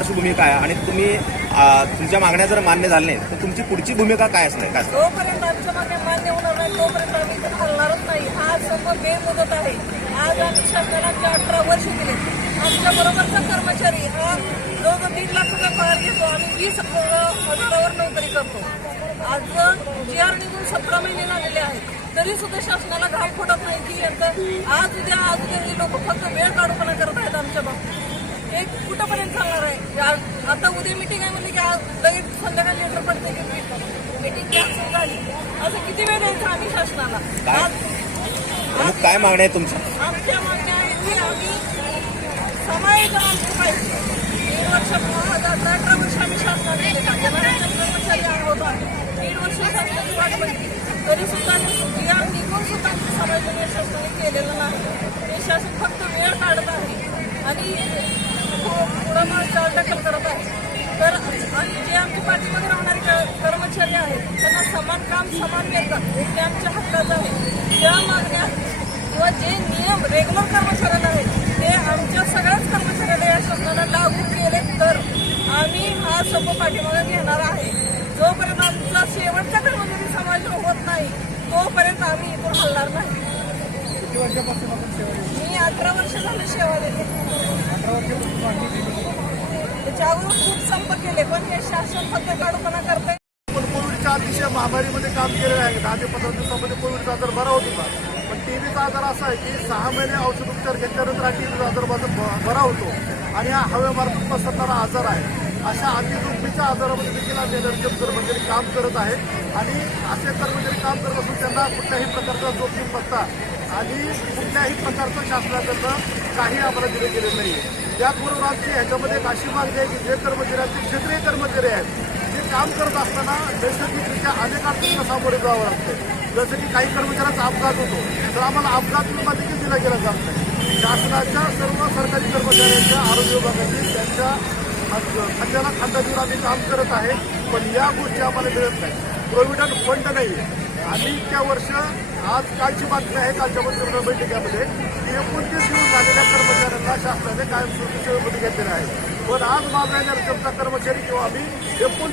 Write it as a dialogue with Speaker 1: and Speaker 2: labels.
Speaker 1: पार्श्वभूमी काय आहे? आणि तुम्ही आ, तुमच्या मागण्या जर मान्य झाल्या नाही तर तुमची पुढची भूमिका काय असणार काय असणार?
Speaker 2: जोपर्यंत आमच्या मागे मान्य होणार नाही तोपर्यंत आम्ही इथे हलणारच नाही. आज सर्व बेमुदत आहे. आज आम्ही शासनाचे अठरा वर्ष दिले. आमच्या बरोबरचा कर्मचारी हा जवळजवळ दीड लाख रुपये पगार घेतो. आम्ही वीस हजारावर नोकरी करतो. आज जी आर निघून सतरा महिने झालेले आहेत तरी सुद्धा शासनाला घाम फुटत नाही. की यांचं आज उद्या आज उद्या हे लोक फक्त वेळ काढूपणा करत आहेत आमच्या बाबतीत. हे कुठंपर्यंत चालणार आहे? आता उद्या मिटिंग आहे म्हणजे की लगेच संध्याकाळी लेटर पडते की मिटिंग कॅन्सल झाली असं किती वेळ द्यायचं आम्ही शासनाला?
Speaker 1: काय?
Speaker 2: आज
Speaker 1: प्रमुख काय मागण्या आहेत तुमच्या?
Speaker 2: आमच्या मागण्या आम्ही समायोजन आमचं पाहिजे. दीड वर्ष अठरा वर्ष आम्ही शासनाने दिले. का जनावरांचे कर्मचारी आम्ही दीड वर्ष शासनाची वाट बघितली. तरी सुद्धा आर निघून सुद्धा आमचं समायोजन या शासनाने केलेलं नाही. हे शासन फक्त वेळ काढत आहे. आणि पुढं माल करत आहे. तर आणि जे आमच्या पाठीमध्ये राहणारे कर्मचारी आहेत त्यांना समान काम समान मिळतात ते आमच्या हक्काचं आहे. त्या मागण्या किंवा जे नियम रेग्युलर कर्मचाऱ्याला आहेत ते आमच्या सगळ्याच कर्मचाऱ्याला या शासनाला लागू केले तर आम्ही हा संप पाठीमागे घेणार आहे. जोपर्यंत आमचा शेवटचा कर्मचारी समाज होत नाही तोपर्यंत आम्ही इथून हलणार नाही. मी अठरा वर्ष झाली सेवा देते. त्याच्या अगोदर खूप संप केले पण हे शासन फक्त काढूपणा करते
Speaker 3: पण कोविडच्या अतिशय महामारीमध्ये काम केलेलं आहे. दहा ते पंधरा दिवसामध्ये कोविडचा आजार बरा होत होता. पण टीबीचा आजार असा आहे की सहा महिने औषध उपचार घेतल्यानंतर हा टीबीचा आजार बरा होतो. आणि हा हवेमार्फत पसरणारा आजार आहे. अशा अतिवृत्तीच्या आजारामध्ये देखील आम्ही एनर्जी कर्मचारी काम करत आहे. आणि असे कर्मचारी काम करत असून त्यांना कुठल्याही प्रकारचा जोखीम बघता आणि कुठल्याही प्रकारचं शासनाकडनं काही आम्हाला दिले गेले नाही त्याचबरोबर आमची ह्याच्यामध्ये एक अशी मागणी आहे की जे कर्मचारी आहेत ते क्षेत्रीय कर्मचारी आहेत जे काम करत असताना नैसर्गिकरित्या अनेक अडचणींना सामोरे जावं लागतं जसं की काही कर्मचाऱ्यांचा अपघात होतो तर आम्हाला अपघात विमा देखील दिला गेला जात नाही. शासनाच्या सर्व सरकारी कर्मचाऱ्यांच्या आरोग्य विभागाची त्यांच्या खात्याला खांदा देऊन आम्ही काम करत आहे पण या गोष्टी आम्हाला मिळत नाही. प्रोव्हिडंट फंड नाही आम्ही इतक्या वर्ष आज कालची बातमी आहे कालच्या मंत्रिमंडळ बैठकीमध्ये की एकोणतीस दिवस झालेल्या कर्मचाऱ्यांना शासनाने कायमस्वरूपी सेवेमध्ये घेतलेलं आहे. पण आज माझा कर्मचारी किंवा आम्ही एकोणतीस